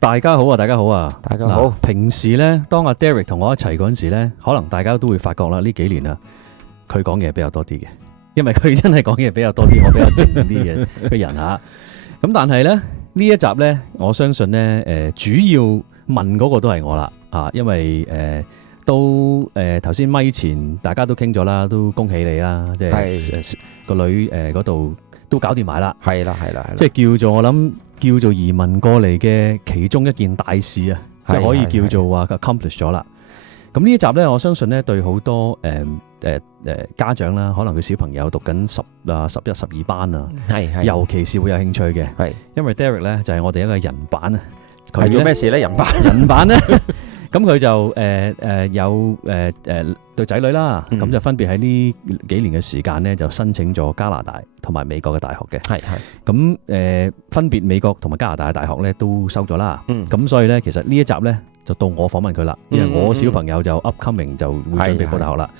大家好啊，大家好啊，大家好。平時咧，當阿 Derek 同我一齊嗰陣時咧，可能大家都會發覺啦，呢幾年啊，佢講嘢比較多啲嘅，因為佢真係講嘢比較多啲，我比較靜啲嘅人嚇。咁但係咧呢一集咧，我相信咧主要問嗰個都係我啦啊，因為都頭先咪前大家都傾咗啦，都恭喜你啦，即係個女嗰度都搞掂埋啦，係啦，即係叫做我諗叫做移民過嚟嘅其中一件大事啊，即係可以叫做話 accomplish 咗啦。咁呢一集咧，我相信咧對好多家長啦，可能佢小朋友讀緊11、12班啊，尤其是會有興趣嘅，因為 Derek 咧就係我哋一個人版啊，佢係做咩事咧？人版咧。咁佢就有對仔女啦，咁就分別喺呢幾年嘅時間咧，就申請咗加拿大同埋美國嘅大學嘅。咁分別美國同埋加拿大嘅大學咧都收咗啦。咁所以咧，其實呢一集咧就到我訪問佢啦，因為我小朋友就 upcoming 就會準備報大學啦。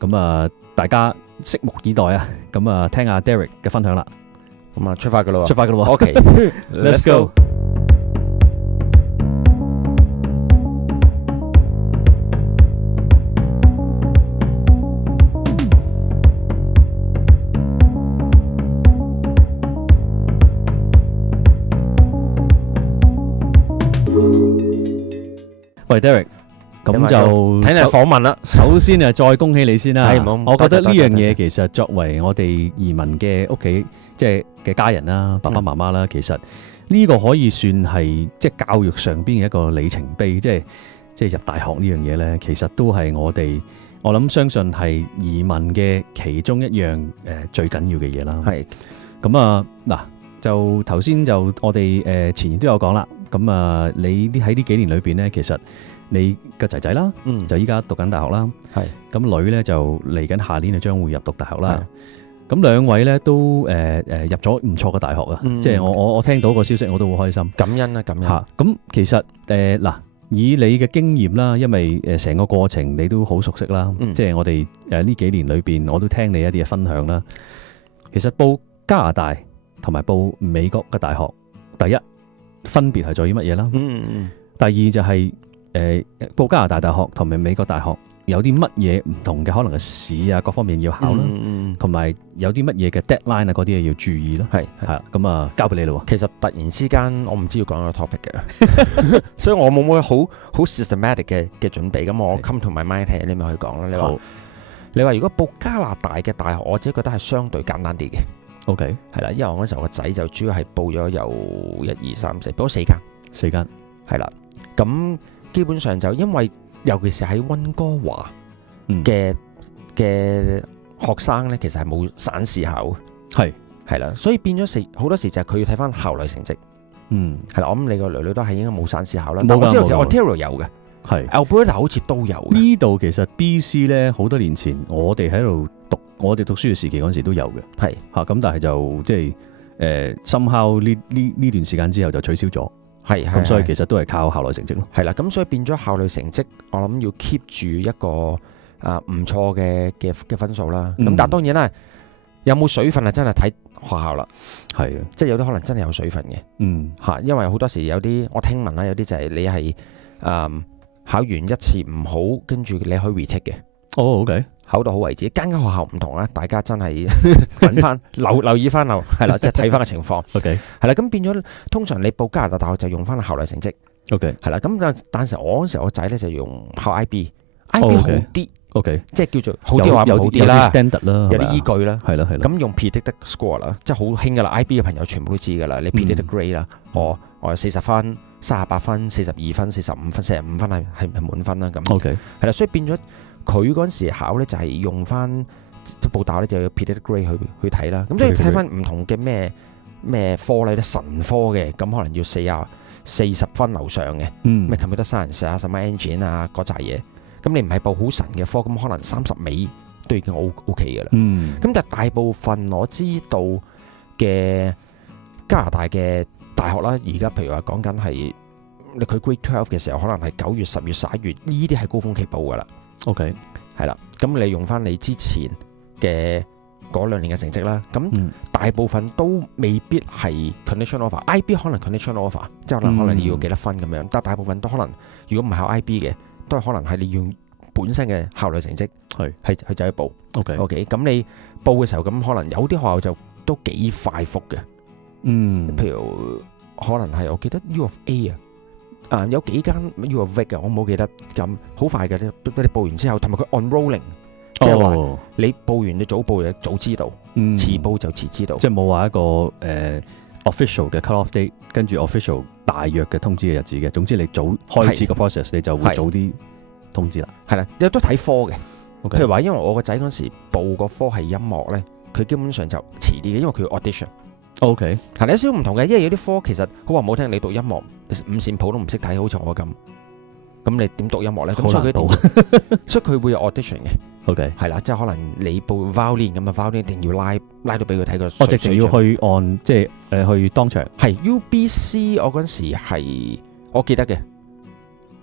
咁啊，大家拭目以待啊！咁啊，聽下 Derek 嘅分享啦。咁啊，出發噶咯喎。OK，Let's go。喂 Derek， 咁就睇你訪問啦。首先啊，再恭喜你先啦。我覺得呢樣嘢謝其實作為我哋移民嘅屋企，即係嘅家人啦、爸爸媽媽啦，其實呢個可以算係即係教育上邊嘅一個里程碑，即係入大學呢樣嘢咧，其實都係我諗相信係移民嘅其中一樣最緊要嘅嘢啦。咁啊嗱，就頭先就我哋前言都有講啦。咁啊，你喺呢幾年裏邊咧，其實你個仔仔啦，就依家讀緊大學啦，咁女咧就嚟緊下年就將會入讀大學啦。咁兩位咧都入咗唔錯嘅大學啊，即係我聽到個消息我都好開心，感恩嚇。咁其實嗱，以你嘅經驗啦，因為成個過程你都好熟悉啦，即係我哋呢幾年裏邊我都聽你一啲嘅分享啦。其實報加拿大同埋報美國嘅大學，第一分別係在於乜嘢啦？第二就係報加拿大大學同埋美國大學有啲乜嘢唔同嘅可能嘅試啊，各方面要考啦，同埋有啲乜嘢嘅 deadline 啊，嗰啲嘢要注意咯。係咁啊，交俾你咯。其實突然之間我唔知要講個 topic 嘅，所以我冇好 systematic 嘅準備。咁我 come to my mind 睇你咪可以講啦。你話如果報加拿大嘅大學，我自己覺得係相對簡單啲嘅。OK， 係啦，因為我嗰時候個仔就主要係報咗有1、2、3、4，報咗4間，係啦。咁基本上就因為尤其是喺溫哥華嘅學生咧，其實係冇省試考，係啦，所以變咗好多時就係佢要睇翻校內成績，係啦。我諗你個女女都係應該冇省試考啦，但我知道其實 Ontario 有嘅，Alberta 好似都有。呢度其實 BC 咧好多年前我哋喺度我哋讀書嘅時期嗰陣時都有嘅，咁但係就即係somehow呢段時間之後就取消咗，咁所以其實都係靠校內成績咯。係啦，咁所以變咗校內成績，我諗要 keep 住一個唔錯嘅分數啦。咁但係當然啦，有冇水分啊？真係睇學校啦，即係有啲可能真係有水分嘅，因為好多時有啲我聽聞啦，有啲就係你係考完一次唔好，跟住你可以 retake 嘅。OK。考到好為止，間學校唔同啦，大家真係揾翻留意翻係啦，即係睇翻個情況。OK， 係啦，咁變咗通常你報加拿大大學就用翻校內成績。OK， 係啦，咁但係我嗰時我仔咧就用考 IB 好啲。OK， 即係叫做好啲話好啲啦，有啲 standard 啦，有啲依據啦。係啦。咁用 predicted score 啦，即係好興噶啦 ，IB 嘅朋友全部都知噶啦。你 predicted grade 啦，我40分、38分、42分、45分、45分係滿分啦。咁 OK， 係啦，所以變咗。佢嗰陣時考咧就係用翻報大學咧就要 predicted grade 去睇啦，咁所以睇翻唔同嘅咩科咧，神科嘅咁可能要40分樓上嘅，咩 computer science 啊、什麼 engine 啊嗰扎嘢，咁你唔係報好神嘅科，咁可能30尾都已經 OK 嘅啦。咁但係大部分我知道嘅加拿大嘅大學啦，而家譬如話講緊係佢 grade 12嘅時候，可能係9月、10月、11月呢啲係高峰期報噶啦。OK， 係啦，咁你用翻你之前嘅嗰2年嘅成績啦。咁大部分都未必係 conditional offer，IB 可能 conditional offer， 即係可能你要幾多分咁樣，但大部分都可能如果唔係考 IB 嘅，都係可能係你用本身嘅校內成績係去走去報。OK， 咁你報嘅時候，咁可能有啲學校就都幾快覆嘅。譬如可能係我記得 U of A 有幾間 U of Vic 我冇記得，咁好快嘅啫。你報完之後，同埋佢 on rolling， 即係話你報完你早報就早知道，遲報就遲知道。即係冇話一個official 嘅 cut off date， 跟住 official 大約嘅通知嘅日子嘅。總之你早開始個 process， 你就會早啲通知啦。係啦，有都睇科嘅。譬如話，因為我個仔嗰時報個科係音樂咧，佢基本上就遲啲嘅，因為佢要 audition。OK， 係有少少唔同嘅，因為有啲科其實好話唔好聽，你讀音樂五線譜都唔識睇，好似我咁，咁你點讀音樂咧？咁所以佢會有 audition 嘅。OK， 係啦，即係可能你報 violin 咁啊 violin 一定要拉到俾佢睇個。直情要去按即係去當場。係 UBC， 我嗰陣時係我記得嘅，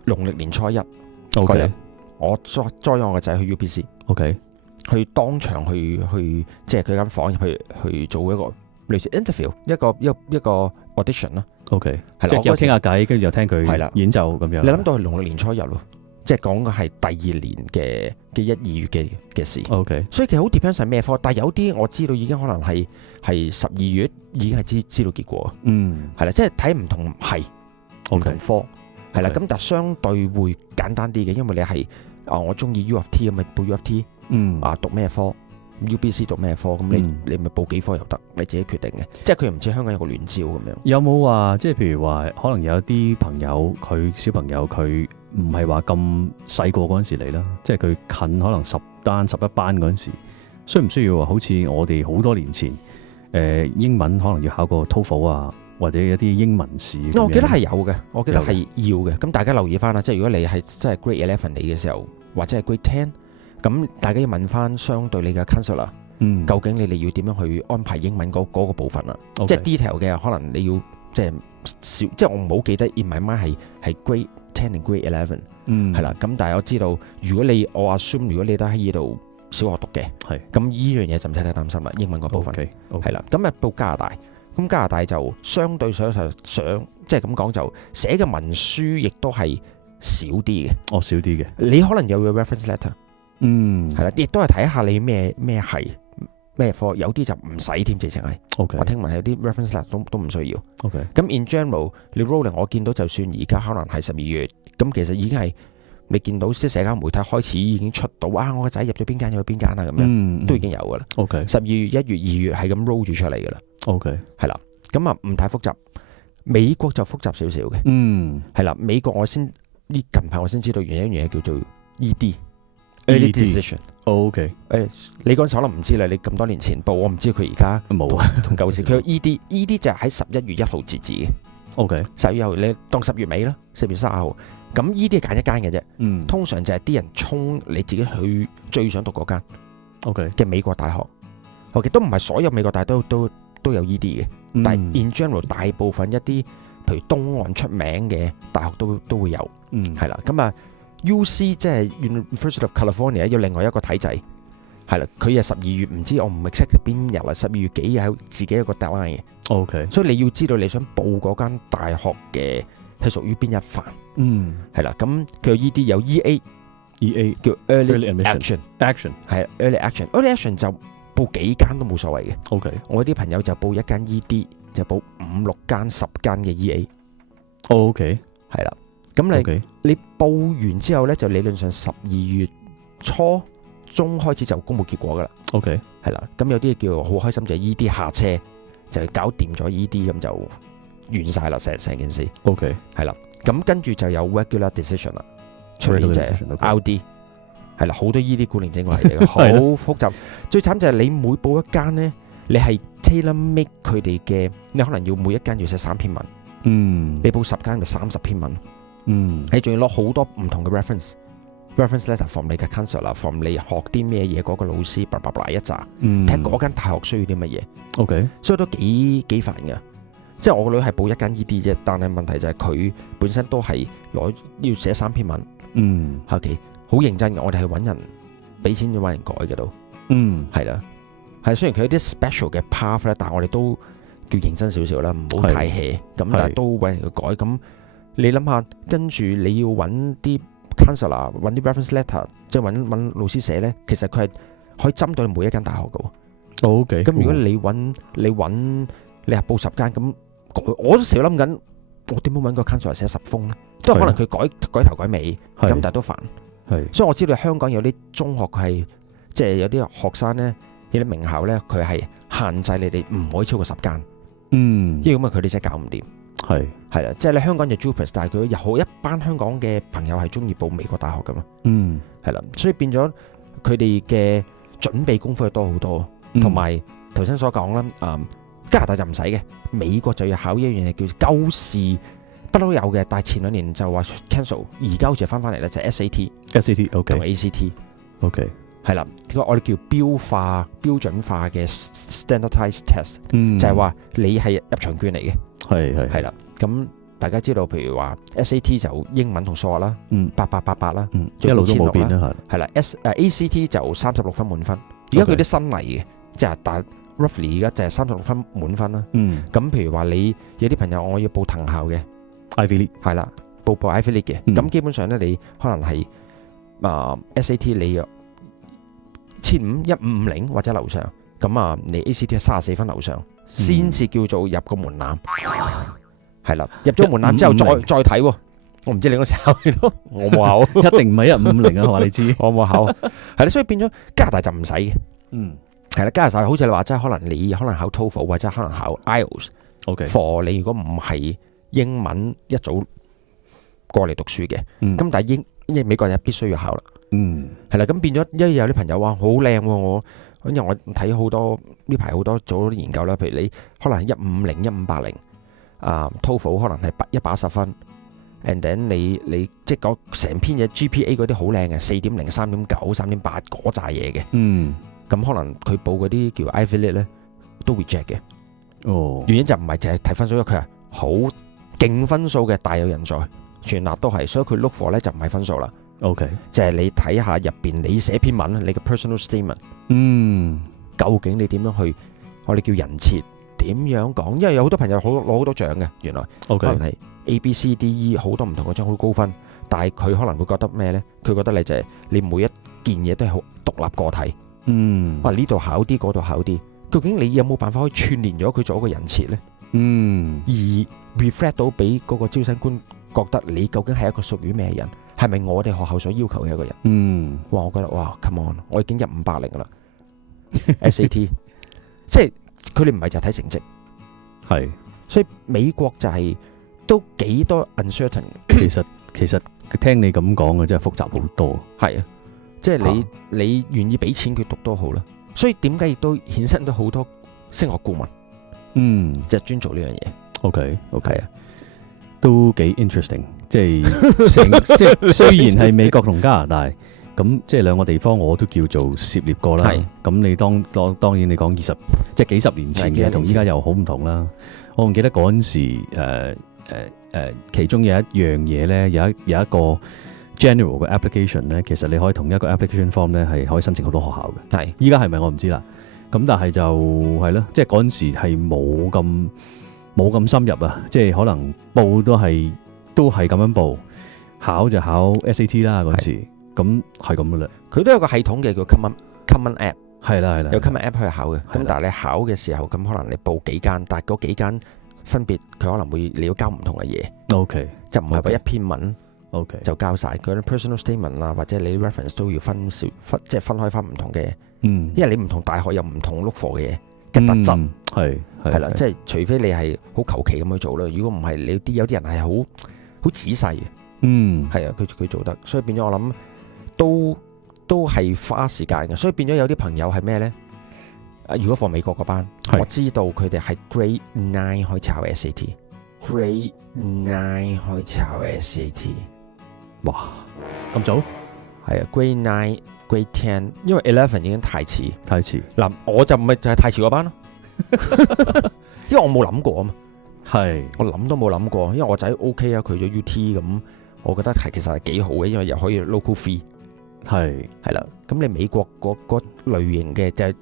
農曆年初一嗰日，我載我個仔去 UBC。OK， 去當場去即係佢間房入去做一個類似 interview， 一個 audition 啦。OK， 係啦，即係傾下偈，跟住又聽佢演奏咁樣。你諗到係農曆年初一咯，即係講嘅係第2年嘅1、2月嘅事。OK， 所以其實好 depends 係咩科，但係有啲我知道已經可能係12月已經係知道結果。係啦，即係睇唔同係唔同科，係啦。咁但係相對會簡單啲嘅，因為你係我中意 U of T 咁咪報 U of T， 讀咩科？UBC 讀咩科？咁你咪報幾科又得，你自己決定嘅。即係佢又唔似香港有個聯招咁樣。有冇話即係譬如話，可能有啲朋友佢小朋友佢唔係話咁細個嗰陣時嚟啦，即係佢近可能10單11班嗰陣時，需唔需要好似我哋好多年前英文可能要考個 TOEFL 啊，或者一啲英文試？我記得係有嘅，我記得係要嘅。咁大家留意翻啦，即係如果你係真係 Grade 11嚟嘅時候，或者係 Grade 10。咁大家要問翻相對你嘅 counselor，究竟你哋要點樣去安排英文嗰個部分啦？即係 detail 嘅，可能你要即係少，即係我唔好記得 in my mind 係 grade 10定 grade 11，係啦。咁但係我知道，如果我 assume 如果你都喺呢度小學讀嘅，咁呢樣嘢就唔使太擔心啦。英文嗰部分係啦。咁報加拿大，咁加拿大就相對上即係咁講就寫嘅文書亦都係少啲嘅。少啲嘅。你可能有個 reference letter。係啦，亦都係睇下你咩係咩科，有啲就唔使添，直情係。我聽聞有啲 reference letter 都唔需要。咁 in general， 你 rolling 我見到就算而家可能係12月，咁其實已經係你見到即係社交媒體開始已經出到我個仔入咗邊間，入咗邊間啦咁樣，都已經有噶啦。12月、1月、2月係咁 roll 住出嚟噶啦。係啦，咁唔太複雜。美國就複雜少少嘅。係啦，美國近排我先知道原因一樣嘢叫做 ED。Early decision， 你嗰陣時可能唔知啦，你咁多年前報，我唔知佢而家冇啊，同舊時佢有 ED 就係喺11月1號截止嘅。11月1號你當10月尾啦，10月30號，咁 ED 係揀一間嘅啫。通常就係啲人衝你自己去最想讀嗰間嘅美國大學。都唔係所有美國大學都有 ED 嘅，但係 in general 大部分一啲譬如東岸出名嘅大學都會有。係啦，咁UC 即係 University of California 有另外一個體制，係啦，佢係12月唔知我唔 exact 邊日啦，12月幾日係自己一個 deadline 嘅。所以你要知道你想報嗰間大學嘅係屬於邊一範。係啦，咁佢有 ED 有 EA 叫 Early Action 係 Early Action 就報幾間都冇所謂嘅。我啲朋友就報一間 ED 就報5、6間、10間嘅 EA。係啦。咁你報完之後咧，就理論上12月初中開始就公佈結果噶啦。係啦，咁有啲叫好開心就係 ED 下車，就係搞掂咗 ED 咁就完晒啦，成件事。係啦，咁跟住就有 regular decision 啦，出年就係 RD。係啦，好多 ED 古靈精怪嚟嘅，好複雜。最慘就係你每報一間咧，你係 tailor make 佢哋嘅，你可能要每一間要寫3篇文。你報10間咪30篇文。你仲要攞好多唔同嘅 reference letter from 你嘅 counselor from 你學啲咩嘢嗰個老師一紮，睇嗰間大學需要啲乜嘢。所以都幾煩嘅。即係我個女係報一間 ED 啫，但係問題就係佢本身都係要寫3篇文。好認真嘅，我哋係揾人俾錢要揾人改嘅都。係啦，係雖然佢有啲 special 嘅 path 咧，但係我哋都叫認真少少啦，唔好太 hea。咁但係都揾人去改。咁你諗下，跟住你要揾啲 counselor 揾啲 reference letter， 即係揾老師寫咧，其實佢係可以針對每一間大學嘅。OK。咁如果你係報10間，咁我都成日諗緊，我點樣揾個 counselor 寫10封咧？即係可能佢改頭改尾，咁但係都煩。所以我知道香港有啲中學佢係即係有啲學生咧，有啲名校咧，佢係限制你哋唔可以超過10間。因為咁佢哋真係搞唔掂。係啦，即係你香港就 JUPAS， 但係佢有好一班香港嘅朋友係中意報美國大學噶嘛。係啦，所以變咗佢哋嘅準備功夫係多好多，同埋頭先所講啦，加拿大就唔使嘅，美國就要考一樣嘢叫舊試，不嬲有嘅，但係前2年就話 cancel， 而家好似翻嚟咧就係 SAT 同 ACT。係啦，我哋叫標準化嘅 standardized test，就係話你係入場券嚟嘅。係啦，咁大家知道，譬如話 SAT 就英文同數學啦，8888啦，一路都冇變啦。係啦，ACT 就36分滿分。而家佢啲新嚟嘅，即係但 roughly 而家就係36分滿分啦。咁譬如話你有啲朋友我要報藤校嘅 Ivy League， 係啦，報 Ivy League 嘅，咁基本上咧你可能係SAT 你1550或者樓上，咁你 ACT 係34分樓上，先至叫做入個門檻。係啦，入咗門檻之後再睇喎。我唔知你嗰時考幾多，我冇考，一定唔係1550啊！我話你知，我冇考。係啦，所以變咗加拿大就唔使嘅。係啦，加拿大好似你話齋，可能你考 TOEFL 或者可能考 IELTS。for 你如果唔係英文一早過嚟讀書嘅，咁但係美國就必須要考啦。係啦，咁變咗，因為有啲朋友話好靚喎，因為我睇好多呢排好多做咗啲研究啦，譬如你可能係150、1580，TOEFL 可能係110分 ，and then 你即係講成篇嘢 GPA 嗰啲好靚嘅，4.0、3.9、3.8嗰扎嘢嘅，咁可能佢報嗰啲叫 Ivy League 咧都 reject 嘅。原因就唔係淨係睇分數，因為佢係好勁分數嘅，大有人在，全立都係，所以佢 look for 咧就唔係分數啦。就係你睇下入邊你寫篇文，你嘅 personal statement，究竟你點樣去，我哋叫人設點樣講？因為有好多朋友攞好多獎嘅，原來可能係 A、B、C、D、E 好多唔同嘅獎，好高分，但係佢可能會覺得咩呢？佢覺得你就係你每一件嘢都係好獨立個體。呢度考啲，嗰度考啲，究竟你有冇辦法可以串連咗佢做一個人設呢？而 reflect 到俾嗰個招生官覺得你究竟係一個屬於咩人？係咪我哋學校所要求嘅一個人？我覺得come on， 我已經入580啦，SAT， 即係佢哋唔係就睇成績，所以美國就係都幾多 uncertain。其實聽你咁講嘅真係複雜好多。係啊，即係你願意俾錢佢讀都好啦。所以點解亦都衍生咗好多升學顧問，即係專做呢樣嘢。OK 啊。都幾 interesting， 即係雖然係美國同加拿大，咁即係兩個地方我都叫做涉獵過啦。咁你當然你講即係幾十年前嘅，同依家又好唔同啦。我唔記得嗰陣時，其中有一樣嘢咧，有一個 general 嘅 application 咧，其實你可以同一個 application form 咧係可以申請好多學校嘅。依家係咪我唔知啦。咁但係就係咯，即係嗰陣時係冇咁深入啊，即係可能報都係咁樣報，考就考 SAT 啦嗰陣時，咁係咁嘅啦。佢都有個系統嘅叫 Common App， 係啦，有 Common App 去考嘅。咁但係你考嘅時候，咁可能你報幾間，但係嗰幾間分別佢可能會你要交唔同嘅嘢。就唔係話一篇文就交晒。佢啲 personal statement 啦，或者你 reference 都要即係分開翻唔同嘅。因為你唔同大學有唔同 look for 嘅嘢嘅特質。係啦，即係除非你係好求其咁去做啦，如果唔係，你有啲人係好仔細嘅。係啊，佢做得，所以變咗我諗都係花時間嘅，所以變咗有啲朋友係咩咧？如果放美國嗰班，我知道佢哋係 Grade 9開始考 SAT，Grade 9開始考 SAT， 哇，咁早？係啊 ，Grade 9、Grade 10，因為 11已經太遲。嗱，我就唔係就係太遲嗰班咯。因為我冇諗過啊嘛，我諗都冇諗過，因為我仔 OK 啊，佢咗 UT 咁，我覺得其實係幾好嘅，因為又可以 local fee，係啦。咁你美國嗰類型嘅就係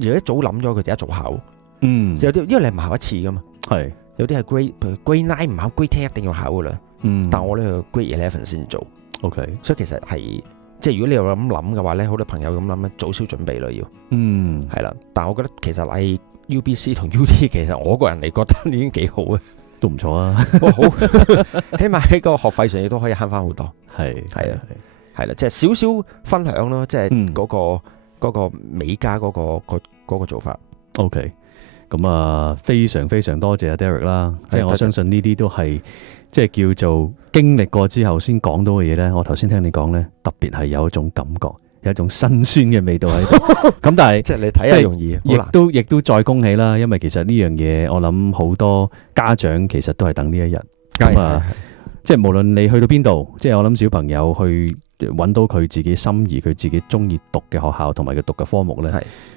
如果一早諗咗，佢就一早考。嗯，有啲因為你唔考一次噶嘛，係，有啲係 grade，譬如 grade 9唔考，grade 10一定要考噶啦。嗯，但我呢個 grade 11先做， OK，所以其實係即係如果你有咁諗嘅話咧，好多朋友咁諗咧，早少準備啦要。嗯，係啦，但係我覺得其實係 UBC 同 UT 其實我個人嚟覺得已經幾好啊。都唔錯啊，哇好，起碼喺個學費上亦都可以慳翻好多。係，係啊，係啦，即係少少分享咯，即係嗰個美加嗰個做法。OK，咁啊，非常非常多謝阿 Derek 啦，即係我相信呢啲都係即係叫做經歷過之後先講到嘅嘢咧。我頭先聽你講咧，特別係有一種感覺，有一種辛酸嘅味道喺度。咁但係即係你睇下容易，亦都再恭喜啦，因為其實呢樣嘢我諗好多家長其實都係等呢一日。咁啊，即係無論你去到邊度，即係我諗小朋友去揾到佢自己心儀、佢自己中意讀嘅學校同埋佢讀嘅科目咧，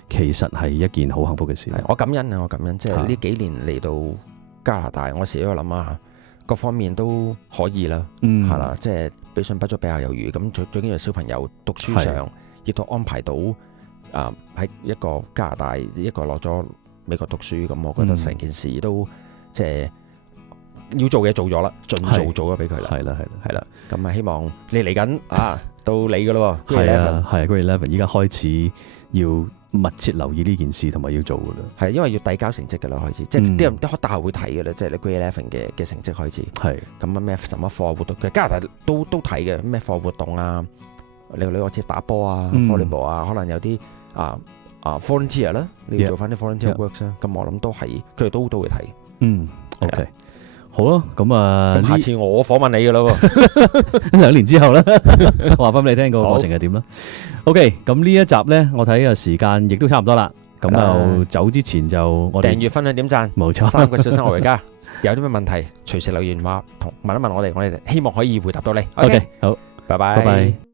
其實係一件好幸福嘅事。我感恩啊，我感恩，即係呢幾年嚟到加拿大，我時都諗啊，各方面都可以啦，係啦，即係比上不足比下有餘。咁最緊要小朋友讀書上，亦都安排到喺一個加拿大，一個落咗美國讀書，咁我覺得成件事都即係要做嘅做咗啦，盡做咗俾佢啦，係啦，咁啊希望你嚟緊到你噶咯喎，係啊，Grade 11依家開始要密切留意呢件事同埋要做噶啦，係因為要遞交成績噶啦開始，即係啲人啲大學會睇嘅啦，即係你 Grade 11嘅成績開始，係咁咩什麼課外活動，其實加拿大都睇嘅，咩課外活動啊，你好似打波啊、volleyball 啊，可能有啲volunteer 啦，你要做翻啲 volunteer works 啦，咁我諗都係佢哋都會睇。OK。好啊，咁啊，下次我訪問你噶啦喎，2年之後啦，話翻俾你聽個過程係點啦。OK，咁呢一集咧，我睇個時間亦都差唔多啦。咁就走之前就我哋訂閱、分享、點讚，冇錯。3個小生活家，有啲咩問題隨時留言話問一問我哋，我哋希望可以回答到你。OK， 好，拜拜。